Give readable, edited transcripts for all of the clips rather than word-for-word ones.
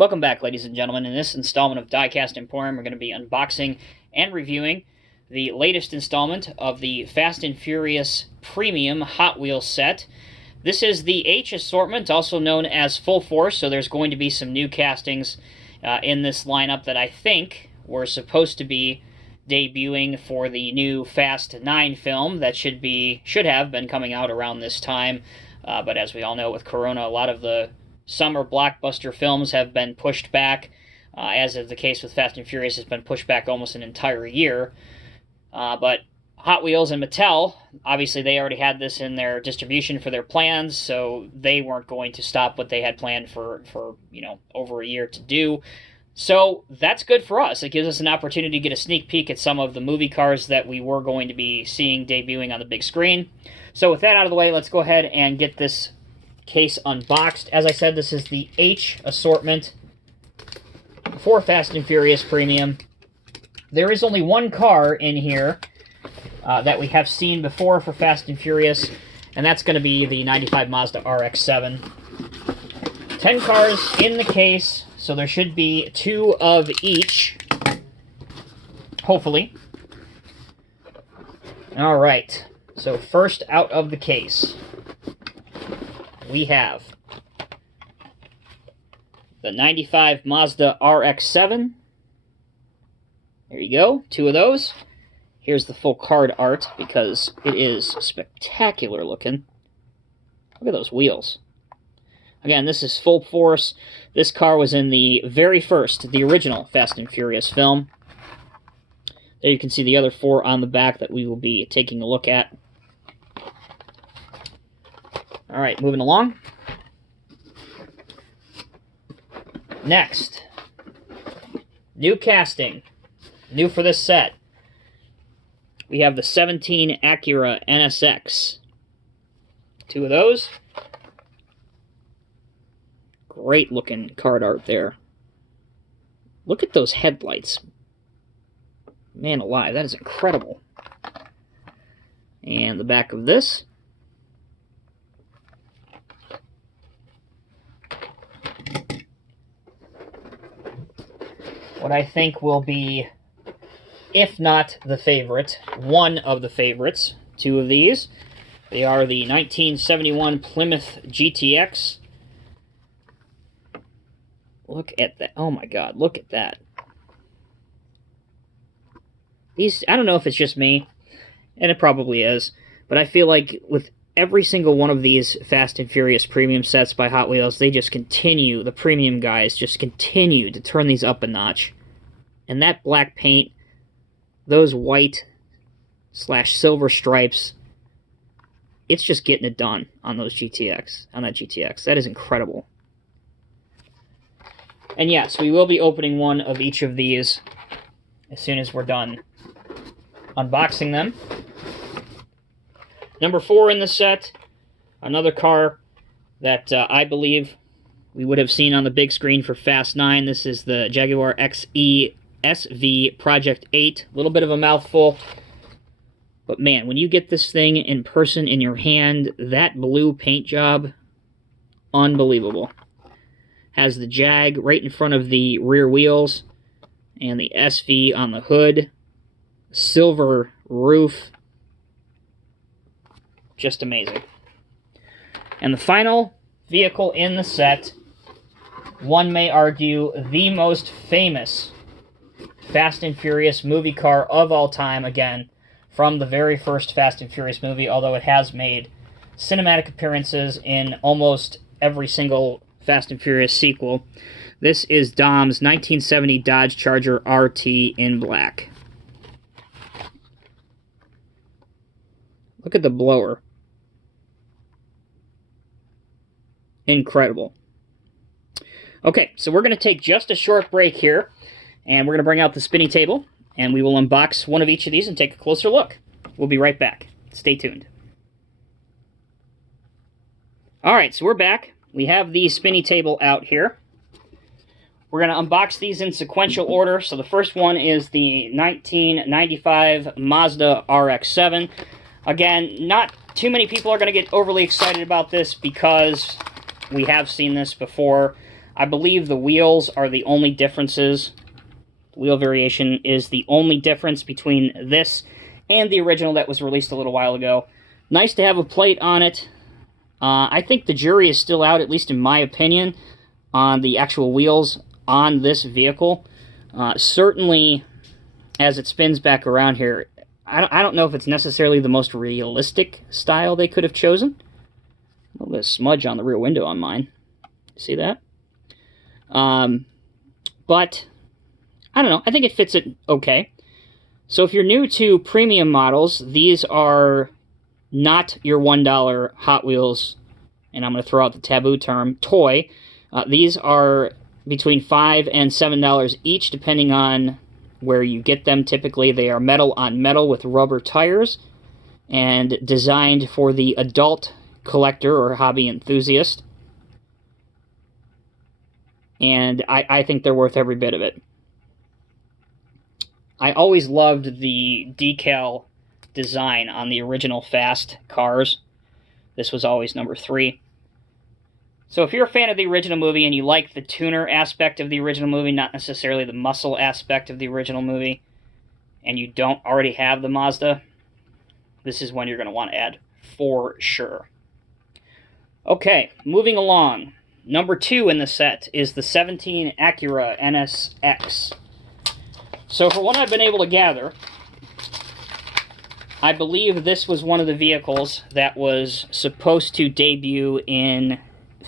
Welcome back, ladies and gentlemen. In this installment of Diecast Emporium, we're going to be unboxing and reviewing the latest installment of the Fast and Furious Premium Hot Wheels set. This is the H assortment, also known as Full Force, so there's going to be some new castings in this lineup that I think were supposed to be debuting for the new Fast 9 film that should have been coming out around this time. But as we all know, with Corona, a lot of the summer blockbuster films have been pushed back, as is the case with Fast and Furious, has been pushed back almost an entire year. But Hot Wheels and Mattel, obviously they already had this in their distribution for their plans, so they weren't going to stop what they had planned for over a year to do. So that's good for us. It gives us an opportunity to get a sneak peek at some of the movie cars that we were going to be seeing debuting on the big screen. So with that out of the way, let's go ahead and get this case unboxed. As I said, this is the H assortment for Fast and Furious Premium. There is only one car in here that we have seen before for Fast and Furious, and that's going to be the 95 Mazda Rx-7. 10 cars in the case, so there should be 2 of each, hopefully. Alright, so first out of the case, we have the 95 Mazda Rx-7. There you go, 2 of those. Here's the full card art, because it is spectacular looking. Look at those wheels. Again, this is Full Force. This car was in the very first, the original Fast and Furious film. There you can see the other 4 on the back that we will be taking a look at. Alright, moving along. Next, new casting. New for this set. We have the 17 Acura Nsx. 2 of those. Great looking card art there. Look at those headlights. Man alive, that is incredible. And the back of this. What I think will be, if not the favorite, one of the favorites, 2 of these. They are the 1971 Plymouth Gtx. Look at that. Oh my god, look at that. These, I don't know if it's just me, and it probably is, but I feel like with every single one of these Fast and Furious premium sets by Hot Wheels, they just continue, the premium guys just continue to turn these up a notch. And that black paint, those white/silver stripes, it's just getting it done on those GTX, on that GTX. That is incredible. And yes, we will be opening one of each of these as soon as we're done unboxing them. Number 4 in the set, another car that I believe we would have seen on the big screen for Fast 9. This is the Jaguar XE-SV Project 8. A little bit of a mouthful, but man, when you get this thing in person in your hand, that blue paint job, unbelievable. Has the Jag right in front of the rear wheels, and the SV on the hood. Silver roof. Just amazing. And the final vehicle in the set, one may argue the most famous Fast and Furious movie car of all time, again, from the very first Fast and Furious movie, although it has made cinematic appearances in almost every single Fast and Furious sequel. This is Dom's 1970 Dodge Charger RT in black. Look at the blower. Incredible. Okay, so we're going to take just a short break here, and we're going to bring out the spinny table, and we will unbox one of each of these and take a closer look. We'll be right back. Stay tuned. Alright, so we're back. We have the spinny table out here. We're going to unbox these in sequential order. So the first one is the 1995 Mazda Rx-7. Again, not too many people are going to get overly excited about this because we have seen this before. I believe the wheels are the only differences. The wheel variation is the only difference between this and the original that was released a little while ago. Nice to have a plate on it. I think the jury is still out, at least in my opinion, on the actual wheels on this vehicle. Certainly, as it spins back around here, I don't know if it's necessarily the most realistic style they could have chosen. A little bit of smudge on the rear window on mine. See that? But, I don't know. I think it fits it okay. So if you're new to premium models, these are not your $1 Hot Wheels, and I'm going to throw out the taboo term, toy. These are between $5 and $7 each, depending on where you get them. Typically, they are metal on metal with rubber tires, and designed for the adult collector or hobby enthusiast. And I think they're worth every bit of it. I always loved the decal design on the original Fast cars. This was always number 3. So if you're a fan of the original movie and you like the tuner aspect of the original movie, not necessarily the muscle aspect of the original movie, and you don't already have the Mazda, this is one you're going to want to add for sure. Okay, moving along. Number 2 in the set is the 17 Acura Nsx. So for what I've been able to gather, I believe this was one of the vehicles that was supposed to debut in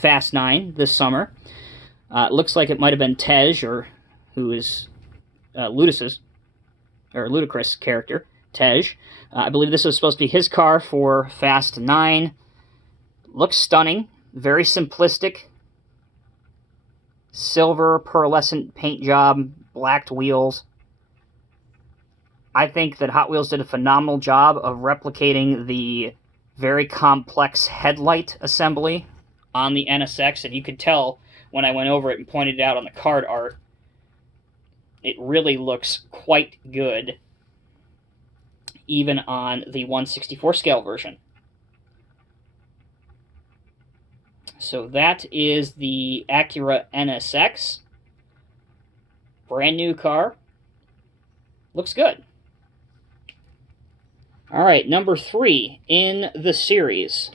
Fast 9 this summer. It looks like it might have been Tej, or who is Ludacris character, Tej. I believe this was supposed to be his car for Fast 9. Looks stunning, very simplistic. Silver pearlescent paint job, blacked wheels. I think that Hot Wheels did a phenomenal job of replicating the very complex headlight assembly on the NSX, and you could tell when I went over it and pointed it out on the card art, it really looks quite good, even on the 1/64 scale version. So that is the Acura Nsx. Brand new car. Looks good. Alright, number 3 in the series.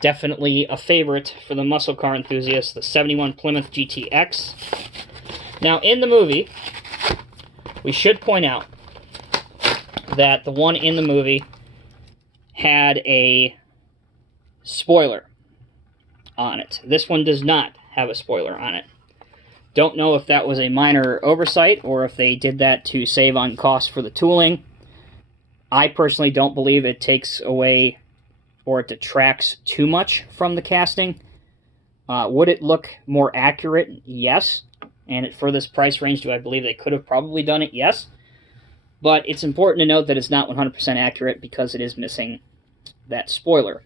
Definitely a favorite for the muscle car enthusiasts, the 71 Plymouth GTX. Now, in the movie, we should point out that the one in the movie had a spoiler on it. This one does not have a spoiler on it. Don't know if that was a minor oversight or if they did that to save on costs for the tooling. I personally don't believe it takes away or it detracts too much from the casting. Would it look more accurate? Yes. And for this price range, do I believe they could have probably done it? Yes. But it's important to note that it's not 100% accurate because it is missing that spoiler.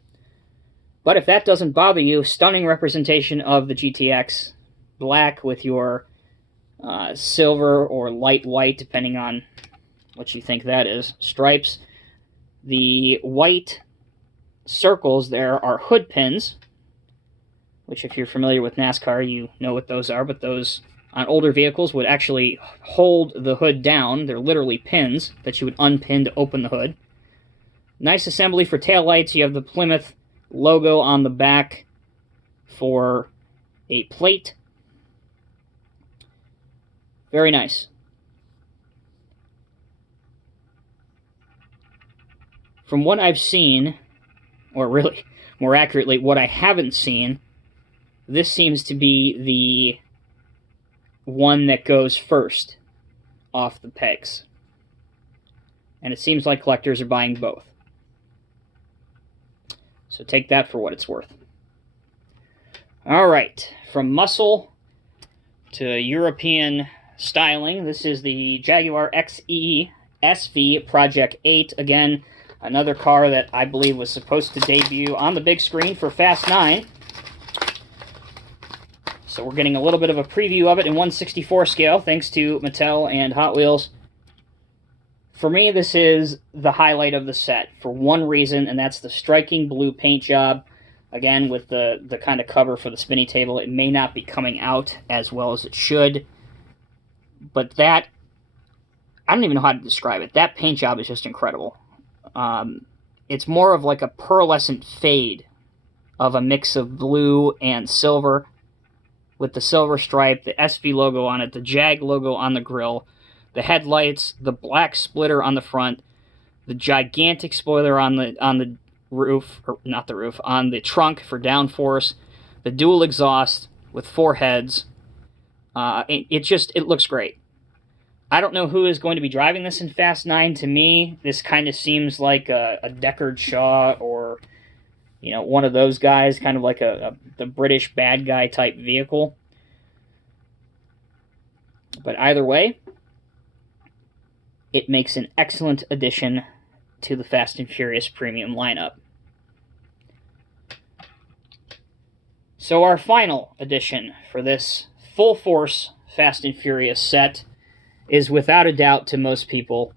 But if that doesn't bother you, stunning representation of the GTX, black with your silver or light white, depending on what you think that is, stripes. The white circles there are hood pins, which if you're familiar with NASCAR, you know what those are, but those on older vehicles would actually hold the hood down. They're literally pins that you would unpin to open the hood. Nice assembly for taillights. You have the Plymouth logo on the back for a plate. Very nice. From what I've seen, or really, more accurately, what I haven't seen, this seems to be the one that goes first off the pegs. And it seems like collectors are buying both. So take that for what it's worth. Alright, from muscle to European styling, this is the Jaguar XE SV Project 8. Again, another car that I believe was supposed to debut on the big screen for Fast 9. So we're getting a little bit of a preview of it in 1/64 scale, thanks to Mattel and Hot Wheels. For me, this is the highlight of the set for one reason, and that's the striking blue paint job. Again, with the kind of cover for the spinny table, it may not be coming out as well as it should. But that, I don't even know how to describe it. That paint job is just incredible. It's more of like a pearlescent fade of a mix of blue and silver, with the silver stripe, the SV logo on it, the Jag logo on the grille, the headlights, the black splitter on the front, the gigantic spoiler on the roof, or not the roof, on the trunk for downforce, the dual exhaust with 4 heads. It looks great. I don't know who is going to be driving this in Fast 9. To me, this kind of seems like a Deckard Shaw, or one of those guys, kind of like the British bad guy type vehicle. But either way, it makes an excellent addition to the Fast and Furious premium lineup. So our final addition for this full-force Fast and Furious set is, without a doubt to most people,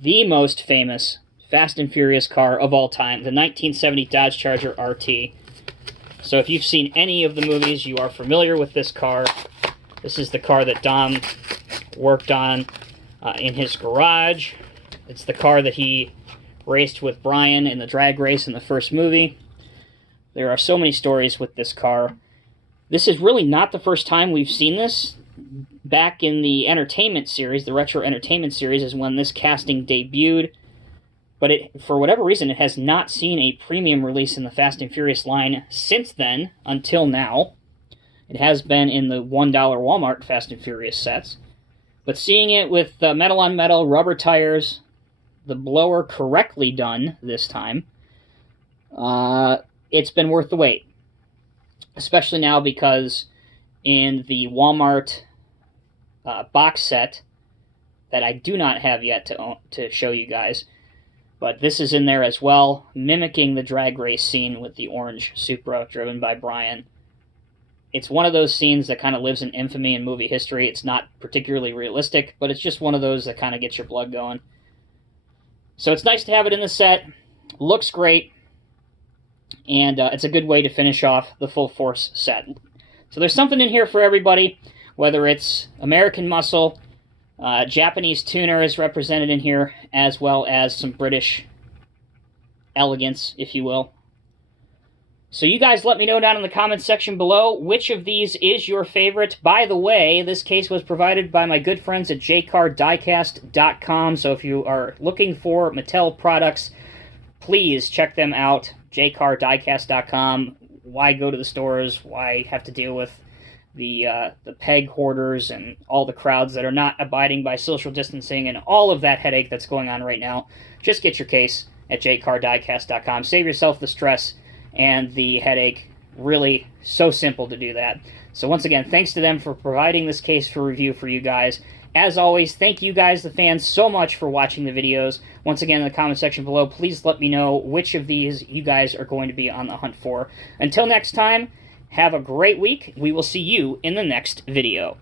the most famous Fast and Furious car of all time, the 1970 Dodge Charger RT. So if you've seen any of the movies, you are familiar with this car. This is the car that Dom worked on in his garage. It's the car that he raced with Brian in the drag race in the first movie. There are so many stories with this car. This is really not the first time we've seen this. Back in the entertainment series, the Retro Entertainment series, is when this casting debuted. But for whatever reason, it has not seen a premium release in the Fast and Furious line since then, until now. It has been in the $1 Walmart Fast and Furious sets. But seeing it with metal on metal, rubber tires, the blower correctly done this time, it's been worth the wait. Especially now because in the Walmart box set that I do not have yet to show you guys, but this is in there as well, mimicking the drag race scene with the orange Supra driven by Brian. It's one of those scenes that kind of lives in infamy in movie history. It's not particularly realistic, but it's just one of those that kind of gets your blood going. So it's nice to have it in the set. Looks great. And it's a good way to finish off the full force set. So there's something in here for everybody, whether it's American muscle, Japanese tuner is represented in here, as well as some British elegance, if you will. So you guys let me know down in the comments section below which of these is your favorite. By the way, this case was provided by my good friends at Diecast.com, so if you are looking for Mattel products, please check them out, Diecast.com. Why go to the stores? Why have to deal with the peg hoarders and all the crowds that are not abiding by social distancing and all of that headache that's going on right now? Just get your case at Diecast.com. Save yourself the stress and the headache. Really so simple to do that. So once again, thanks to them for providing this case for review for you guys. As always, thank you guys, the fans, so much for watching the videos. Once again, in the comment section below, please let me know which of these you guys are going to be on the hunt for. Until next time, have a great week. We will see you in the next video.